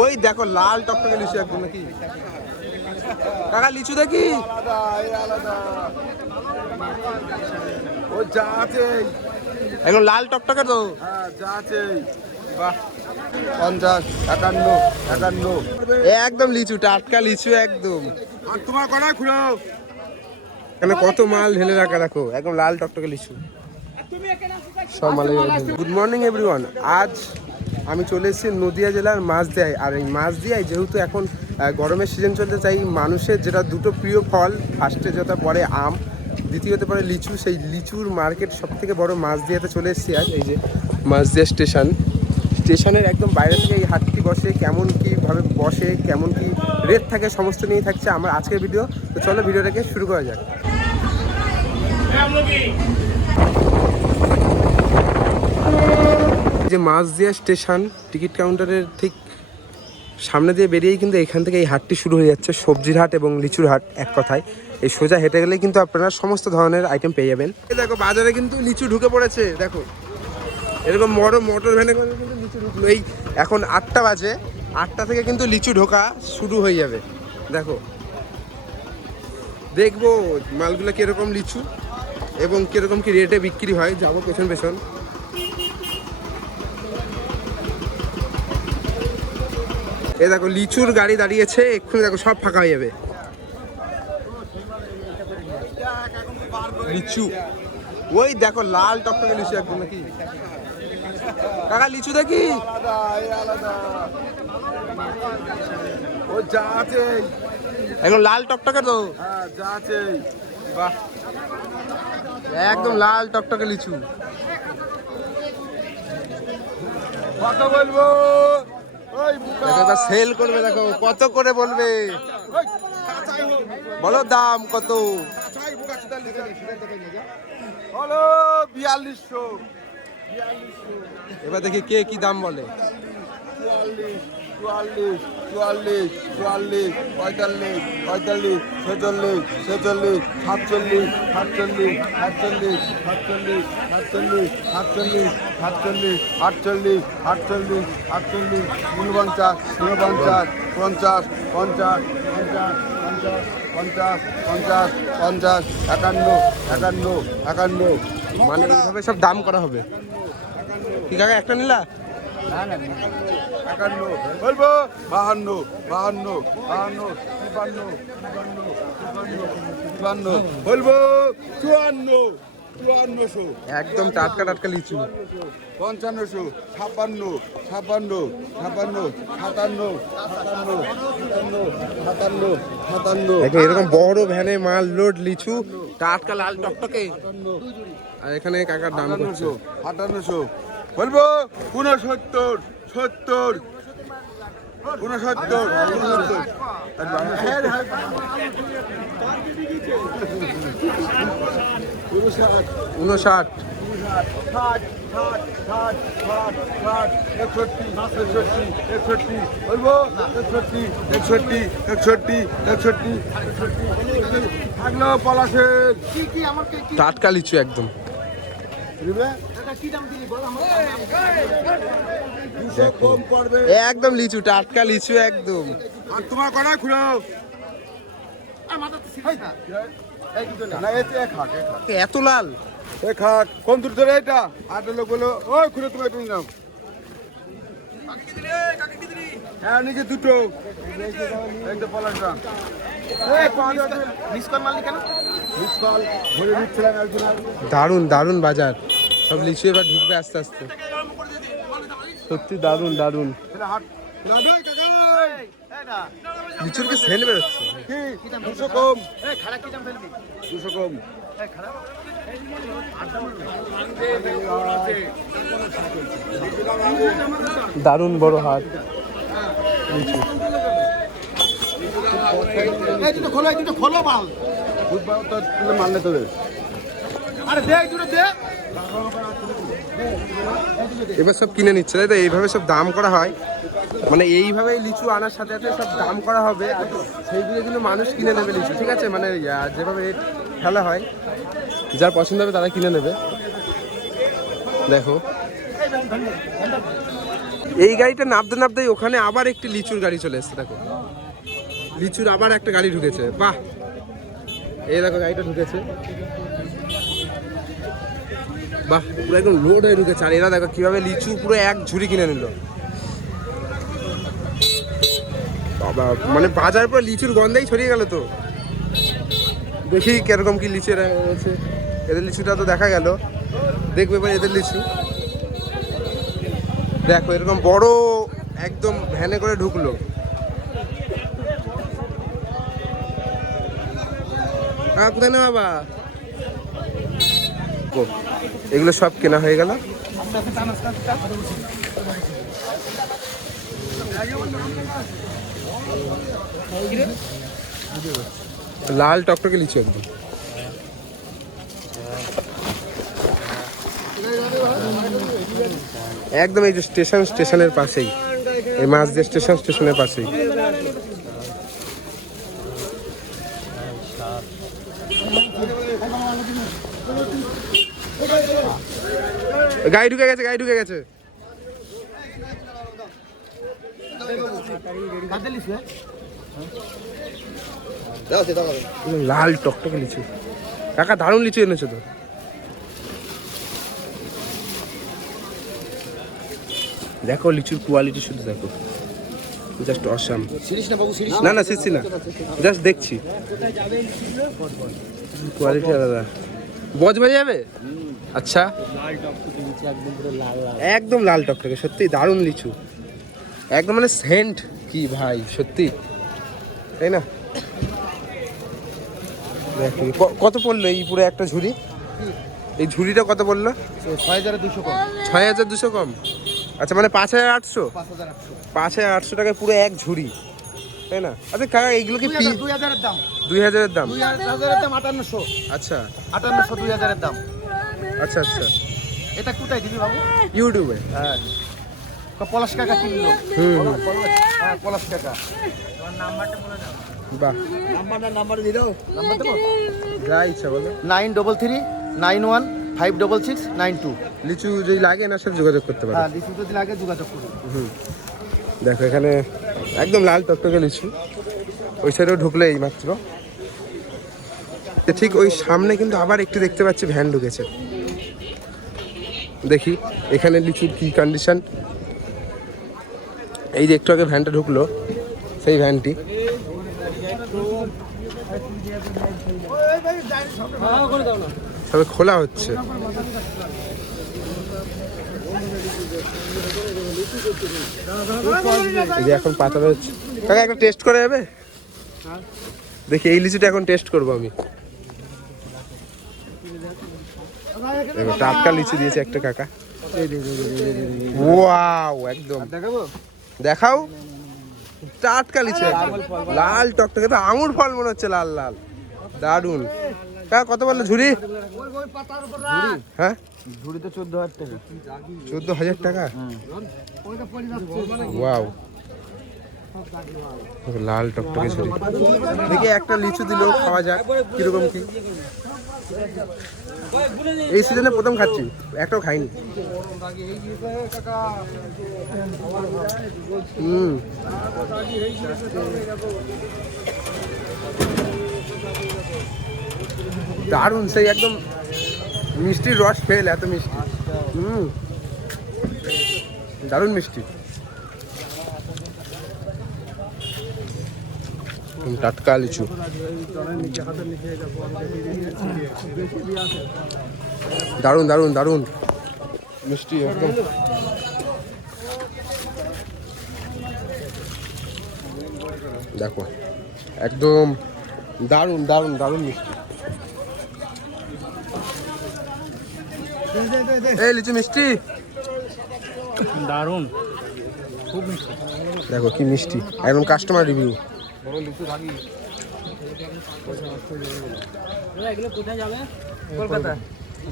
ওই দেখো লাল টকটকে লিচু একদম নাকি কাকা লিচু দেখি ও যা আছে একদম লাল টকটকে তো হ্যাঁ যা আছে বাহ 50 51 51 একদম লিচু টাটকা লিচু একদম। আর তোমার কটা খুলো এখানে কত মাল ঢেলে রাখা দেখো একদম লাল টকটকে লিচু সব মাল। গুড মর্নিং এভরিওয়ান, আজ আমি চলে এসেছি নদিয়া জেলার মাঝদিয়ায়। আর এই মাঝদিয়ায় যেহেতু এখন গরমের সিজন চলতে চাই, মানুষের যেটা দুটো প্রিয় ফল, ফার্স্টে যেটা পড়ে আম, দ্বিতীয়তে পড়ে লিচু, সেই লিচুর মার্কেট সব থেকে বড় মাঝদিয়াতে চলে এসেছি আজ। এই যে মাঝদিয়া স্টেশনের একদম বাইরে থেকে এই হাটটি বসে, কেমন কীভাবে বসে, কেমন কি রেট থাকে, সমস্ত নিয়েই থাকছে আমার আজকের ভিডিও। তো চলো ভিডিওটাকে শুরু করা যাক। যে মাঝদিয়া স্টেশন টিকিট কাউন্টারের ঠিক সামনে দিয়ে বেরিয়েই কিন্তু এখান থেকে এই হাটটি শুরু হয়ে যাচ্ছে, সবজির হাট এবং লিচুর হাট। এক কথায় এই সোজা হেঁটে গেলে কিন্তু আপনারা সমস্ত ধরনের আইটেম পেয়ে যাবেন। দেখো বাজারে কিন্তু লিচু ঢুকে পড়েছে, দেখো এরকম বড় মোটর ভ্যানে করে কিন্তু লিচু ঢুকলো। এই এখন 8টা বাজে, 8টা থেকে কিন্তু লিচু ঢোকা শুরু হয়ে যাবে। দেখো দেখবো মালগুলো কীরকম লিচু এবং কীরকম কি রেটে বিক্রি হয়, যাবো পেছন পেছন। এ দেখো লিচুর গাড়ি দাঁড়িয়েছে, এক্ষুনি দেখো সব ফাঁকা হয়ে যাবে। লিচু ওই দেখো লাল টকটকে লিচু একদম নাকি কাকা লিচু দেখি ও যা আছে একদম লাল টকটকে তো হ্যাঁ যা আছে বাহ একদম লাল টকটকে লিচু। কত বলবো ওই দেখো সেল করবে, দেখো কত করে বলবে, বলো দাম কত। হলো 4200 এবার দেখি কে কি দাম বলে। 44 44 44 45 45 46 46 47 47 48 48 48 48 48 48 48 48 49 49 50 50 50 50 50 50 51 51 51 মানে এইভাবে সব দাম করা হবে। ঠিক আছে একটা নিলা 51 বলবো 52 52 52 53 53 বলবো 54 5400 একদম টাটকা টাটকা লিচু 5500 56 56 56 57 57 57 দেখো এরকম বড় ভ্যানে মাল লোড লিচু টাটকা লাল টকটকে। আর এখানে কাকার দাম করছে 5800 বলবো 69 70 উনষাট 61 বলবো 61 থাকলো পলাশের টাটকা লিচু একদম। কম করবে একদম লিচু টাটকা লিচু একদম। আর তোমার কটা খুলো না এতে খাক এত লাল এ খাক কোন দূর ধরে এটা আর লোক বলো ওই খুলে তুমি তুমি নাও হ্যাঁ নিজে দুটো এই তো পলাশটা মিস কল মারলি কেন মিস কল ধরে নিচ্ছিলাম একজন। দারুণ দারুণ বাজার, সব লিচু এবার ঢুকবে আস্তে আস্তে। সত্যি দারুণ দারুণ লিচুর কি সেল বেরোচ্ছে। কি 200 কম 200 কম দারুণ বড় হাট লিচু। খোলো মাল বুধবার তো মানলে তোদের আরে দে দুটো দে এবার সব কিনে নিচ্ছে তাই তো, এইভাবে সব দাম করা হয়। মানে এইভাবে লিচু আনার সাথে সাথে সব দাম করা হবে, আর সেইগুলো কিন্তু মানুষ কিনে নেবে লিচু। ঠিক আছে, মানে যেভাবে রেট ফেলা হয়, যার পছন্দ হবে তারা কিনে নেবে। দেখো এই গাড়িটা নামতে নামতেই ওখানে আবার একটি লিচুর গাড়ি চলে এসছে। দেখো লিচুর আবার একটা গাড়ি ঢুকেছে। বাহ, এই দেখো গাড়িটা ঢুকেছে। বাহ, পুরো একদম লোড হয়ে ঢুকেছে। আর এরা দেখো কিভাবে লিচু পুরো এক ঝুড়ি কিনে নিল। বাবা, মানে বাজার পর লিচুর গন্ধেই ছড়িয়ে গেল। তো দেখি কিরকম কি লিচু রয়েছে। এদের লিচুটা তো দেখা গেল, দেখবে এবার এদের লিচু। দেখো এরকম বড় একদম ভ্যানে করে ঢুকলো। কোথায় না বাবা, এগুলো সব কেনা হয়ে গেল। লাল টকটকে লিচু একদম। একদম এই যে স্টেশনের পাশেই, এই মাঝদিয়া স্টেশনের পাশেই। গাড়ি ঢুকে গেছে। লাল টকটকে লিচু। কাকা দারুণ লিচু এনেছো তো। দেখো লিচুর কোয়ালিটি শুধু দেখো, জাস্ট অসাম। না শিখছি না, জাস্ট দেখছি কোয়ালিটি আলাদা। বজবাজে যাবে। আচ্ছা, একদম লাল টকটকে, সত্যি দারুণ লিচু একদম, মানে সেন্ট কি ভাই সত্যি, তাই না? দেখি কত পড়লো এই পুরো একটা ঝুড়ি। এই ঝুড়িটা কত পড়লো? 6200 কম। 6200 কম। আচ্ছা, মানে 5800। 5800 টাকায় পুরো এক ঝুড়ি, তাই না? আচ্ছা কাকা এইগুলো কি 2000 এর দাম? 2000 এর দাম? 2000 এর দাম 5800। আচ্ছা 5800 2000 এর দাম। আচ্ছা আচ্ছা। এটা কোথায় দিবি বাবু? ইউটিউবে। হ্যাঁ, পলাশ কাকা কিনলো। হ্যাঁ, পলাশ কাকা। তোমার নাম্বারটা বলে দাও। বাহ, নাম্বার দিয়ে দাও। নাম্বার দেবো? যা ইচ্ছা বলো। 9339156692। লিচু যদি লাগে না সাথে যোগাযোগ করতে পারো। হ্যাঁ, লিচু যদি লাগে যোগাযোগ করুন। দেখো এখানে একদম লাল টকটকে লিচু। ওই সাইডেও ঢুকলে এই মাত্র ঠিক ওই সামনে কিন্তু আবার একটু দেখতে পাচ্ছি ভ্যান ঢুকেছে। দেখি এখানে লিচুর কি কন্ডিশন। এই যে একটু আগে ভ্যানটা ঢুকলো, সেই ভ্যানটি। তবে খোলা হচ্ছে। এই যে এখন পাতা হচ্ছে। কাকা একটা টেস্ট করা যাবে? দেখি এই লিচুটা এখন টেস্ট করবো আমি। টাটকা লিচু দিয়েছে একটা কাকা। ওয়াও, একদম দেখাও। টাটকা লিচু লাল টকটকে, তো আঙুর ফল মনে হচ্ছে, লাল লাল দারুন। কাকা কত বললো ঝুড়ি? হ্যাঁ, ঝুড়িতে 14000 টাকা। 14000 টাকা। ওয়াও, লাল টকটকে ঝুড়ি। দেখি একটা লিচু দিলেও খাওয়া যাক কিরকম কি। এই সিজনে প্রথম খাচ্ছি, একটাও খাইনি। দারুণ, সেই একদম মিষ্টির রস ফেল, এত মিষ্টি। দারুণ মিষ্টি, টাটকা লিচু। দারুণ দারুণ দারুণ মিষ্টি একদম। দেখো একদম দারুণ দারুণ দারুণ মিষ্টি। এই লিচু মিষ্টি, দারুণ, খুব মিষ্টি। দেখো কি মিষ্টি, একদম কাস্টমার রিভিউ।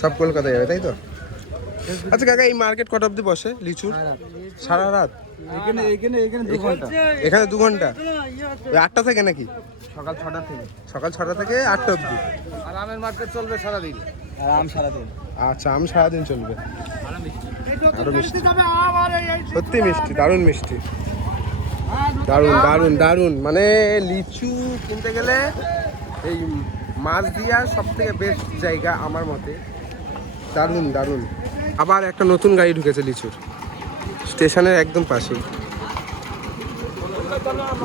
সব কলকাতা যাবে, তাই তো? আচ্ছা কাকা, এই মার্কেট কটা অবধি বসে লিচুর? সারা রাত? এখানে 2 ঘন্টা? ওই 8টা থেকে নাকি? সকাল 6টা থেকে। সকাল 6টা থেকে 8টা অবধি। আর আমের মার্কেট চলবে সারাদিন। আর আম সারাদিন। আচ্ছা, আম সারাদিন চলবে। আরো মিষ্টি, সত্যি মিষ্টি, দারুণ মিষ্টি, দারুণ দারুণ দারুণ। মানে লিচু কিনতে গেলে এই মাছদিয়া সব থেকে বেস্ট জায়গা আমার মতে। দারুণ দারুণ। আবার একটা নতুন গাড়ি ঢুকেছে লিচুর, স্টেশনের একদম পাশেই।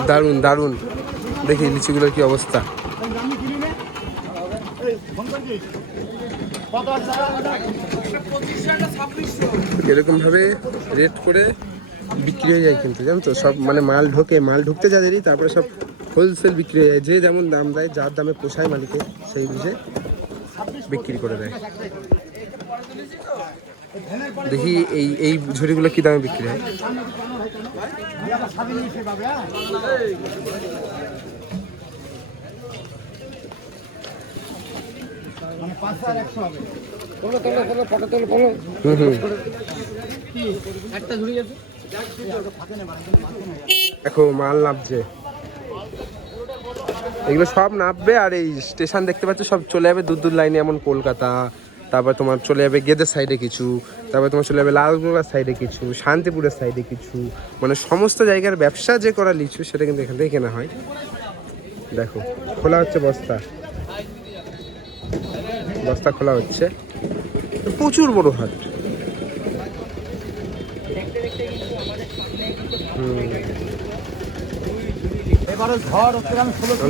দারুণ দারুণ। দেখি লিচুগুলোর কি অবস্থা। এরকম ভাবে রেট করে বিক্রি হয়ে যায় কিন্তু, জানো তো, সব মানে মাল ঢোকে, মাল ঢুকতে যা দেরি তারপরে সব হোলসেল বিক্রি হয়ে যায়। যে যেমন দাম দেয়, যার দামে পোষায় মালিকে, সেই বুঝে বিক্রি করে দেয়। দেখি এই ঝুড়িগুলো কি দামে বিক্রি হয়। দেখো মাল নামছে, এগুলো সব নামবে। আর এই স্টেশন দেখতে পাচ্ছ সব চলে যাবে দূর দূর লাইনে, এমন কলকাতা, তারপর তোমার চলে যাবে গেদের সাইডে কিছু, তারপর তোমার চলে যাবে লালগোলার সাইডে কিছু, শান্তিপুরের সাইডে কিছু, মানে সমস্ত জায়গার ব্যবসা যে করা লিচু সেটা কিন্তু এখান থেকে কেনা হয়। দেখো খোলা হচ্ছে বস্তা, বস্তা খোলা হচ্ছে। প্রচুর বড় হাট।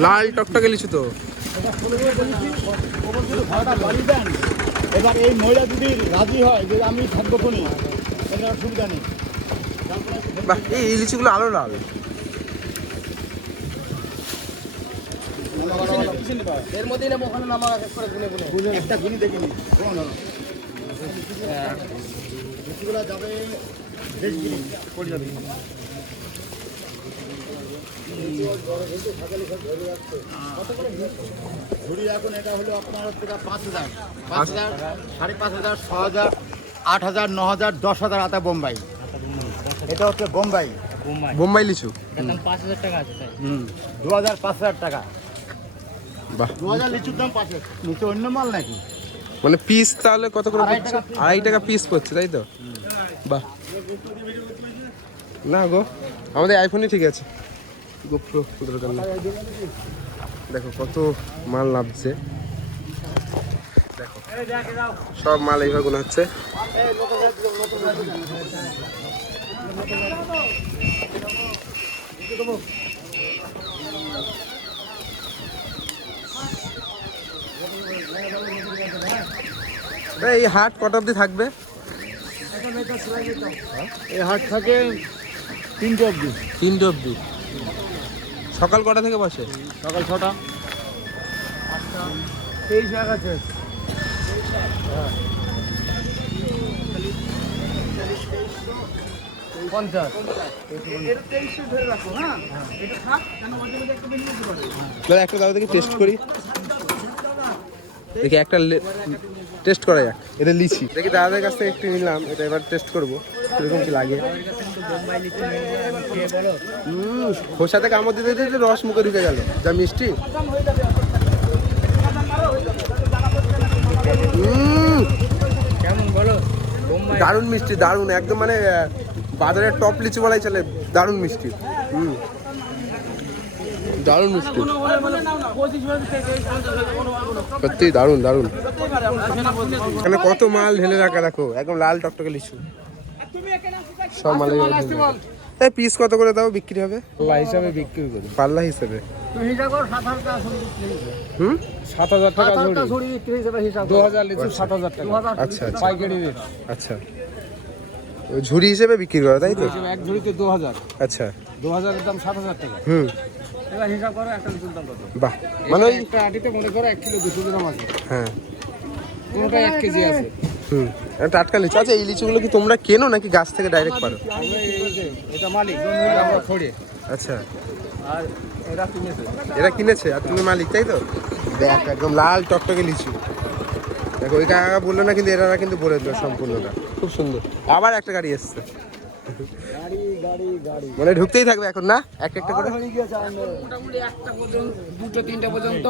লাল টকটকে লিচু তো। এবার এই মহিলা যদি রাজি হয় যে আমি থাকবো কোনি, এটা অসুবিধা নেই। বাহ, এই লিচুগুলো আরো লাল। এর মধ্যেই না ওখানে নামা করে গুনে একটা গুনি দেখিনি। লিচুগুলো যাবে বেশ গুনি পড়ে যাবে। ঝুড়ি এখন এটা হলো আপনার হচ্ছে 5,000, 5,000, 5,500, 6,000, 8,000, 9,000, 10,000 আতা বোম্বাই। এটা হচ্ছে বোম্বাই, বোম্বাই লিচু। 5,000 টাকা আছে। 2,000-5,000 টাকা। বাহ, 2,000 লিচুর দাম 5,000। নিচে অন্য মাল নাকি? মানে পিস তাহলে কত করে পড়ছে? 2.5 টাকা পিস পড়ছে, তাই তো? বাহ। না গো, আমাদের আইফোনই ঠিক আছে, গোপ্রো দরকার না। দেখো কত মাল নামছে, দেখো সব মাল এইভাবে গোনা হচ্ছে। এই হাট কটা অবধি থাকবে? এই হাট থাকে 3টে অবধি। 3টে অবধি। সকাল কটা থেকে বসে? সকাল 6টা। 23 টাকা আছে। একটা দাদা দেখি টেস্ট করি, দেখি একটা টেস্ট করা যাক। এটা লিচি, দেখি দাদাদের কাছ থেকে একটু নিলাম, এটা এবার টেস্ট করবো কিরকম কি লাগে। খোসাতে কামড় দিতে দিতে রস মুখে ঢুকে গেল, যা মিষ্টি। দারুণ মিষ্টি, দারুণ, একদম মানে বাজারের টপ লিচু বলাই চলে, দারুণ মিষ্টি। দারুণ মিষ্টি, সত্যি দারুণ দারুণ। এখানে কত মাল ঢেলে রাখা, দেখো একদম লাল টকটকে লিচু, সব মাল। এই পিস কত করে দাও বিক্রি হবে? পাল্লা হিসাবে বিক্রি করি। পাল্লা হিসাবে? হুম, 7,000 টাকা ঝুড়ি। 2,000 লিচু 7,000 টাকা। আচ্ছা আচ্ছা, পাইকারি রেট। আচ্ছা, ঝুড়ি হিসেবে বিক্রি করা, তাই তো? এক ঝুড়িতে 2,000। আচ্ছা, 2,000 এর দাম 7,000 টাকা। হুম, এবার হিসাব করো একটা লিচুর দাম কত। বাহ, মানে ওই একটা আটিতে মনে করো 1 কিলো 200 গ্রাম আছে। হ্যাঁ, কোনটা 1 কেজি আছে। হুম, টাটকা লিচু। আচ্ছা, এই লিচুগুলো কি তোমরা কেনো নাকি গাছ থেকে ডাইরেক্ট পারো? এটা মালিক, আমরা খড়ে। আচ্ছা, আর এরা কিনেছে। এরা কিনেছে আর তুমি মালিক, তাই তো? দেখ একদম লাল টকটকে লিচু। দেখো ওই কাকা বললো না, কিন্তু এরা কিন্তু বলে দিল সম্পূর্ণটা। খুব সুন্দর। আবার একটা গাড়ি এসছে, মানে ঢুকতেই থাকবে এখন না, এক একটা করে? মোটামুটি একটা পর্যন্ত 2-3টা পর্যন্ত।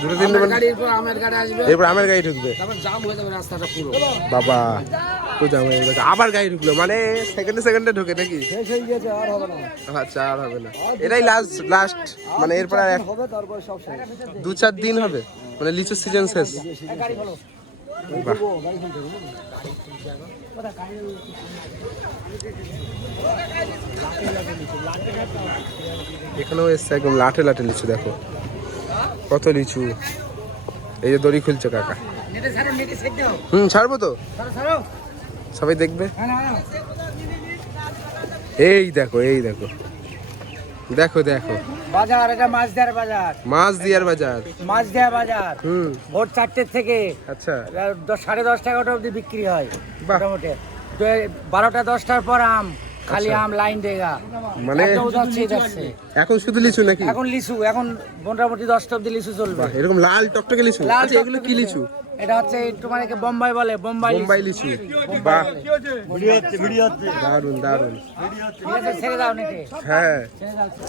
2-3টা গাড়ি, এরপর আমের গাড়ি আসবে, এরপর আমের গাড়ি ঢুকবে। তারপর জাম হয়ে যাবে রাস্তাটা পুরো। বাবা, জাম হয়ে গেছে, আবার গাড়ি ঢুকলো, মানে সেকেন্ডে ঢোকে নাকি? শেষ হয়ে গেছে, আর হবে না। আচ্ছা, আর হবে না, এটাই লাস্ট, মানে এরপর আর হবে, তারপর সব শেষ। 2-4 দিন হবে, মানে লিচুর সিজন শেষ। বাহ। এখানেও এসছে একদম লাটে লিচু, দেখো কত লিচু। এই যে দড়ি খুলছে কাকা। ছাড়বো তো, সবাই দেখবে। এই দেখো বাজার, এটা মাছদিয়ার বাজার। মাছদিয়ার বাজার। মাছদিয়া বাজার ভোর 4টে থেকে আচ্ছা, 10:30 11টা অবধি বিক্রি হয়। বাহ। মোটামুটি 12টা 10টার পর আম, খালি আম লাইন দেগা, মানে যাচ্ছে। এখন শুধু লিচু নাকি? এখন লিচু, এখন মোটামুটি 10টা অবধি লিচু চলবে। এরকম লাল টকটকে লিচু। লাল আচ্ছা, এগুলো কি লিচু? এটা হচ্ছে তোমার একে বোম্বাই বলে, বোম্বাই লিচু। বাহ, দারুন। ঠিক আছে, ছেড়ে দাও নিতে। হ্যাঁ,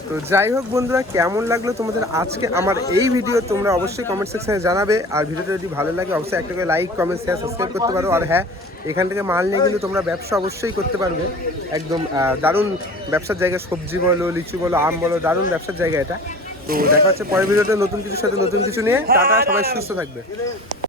তো যাই হোক বন্ধুরা, কেমন লাগলো তোমাদের আজকে আমার এই ভিডিও তোমরা অবশ্যই কমেন্ট সেকশনে জানাবে। আর ভিডিওটা যদি ভালো লাগে অবশ্যই একটা করে লাইক, কমেন্ট, শেয়ার, সাবস্ক্রাইব করতে পারো। আর হ্যাঁ, এখান থেকে মাল নিয়ে কিন্তু তোমরা ব্যবসা অবশ্যই করতে পারবে। একদম দারুণ ব্যবসার জায়গা, সবজি বলো, লিচু বলো, আম বলো, দারুণ ব্যবসার জায়গা এটা। তো দেখা হচ্ছে পরের ভিডিওতে নতুন কিছুর সাথে নতুন কিছু নিয়ে। টাটা, সবাই সুস্থ থাকবে।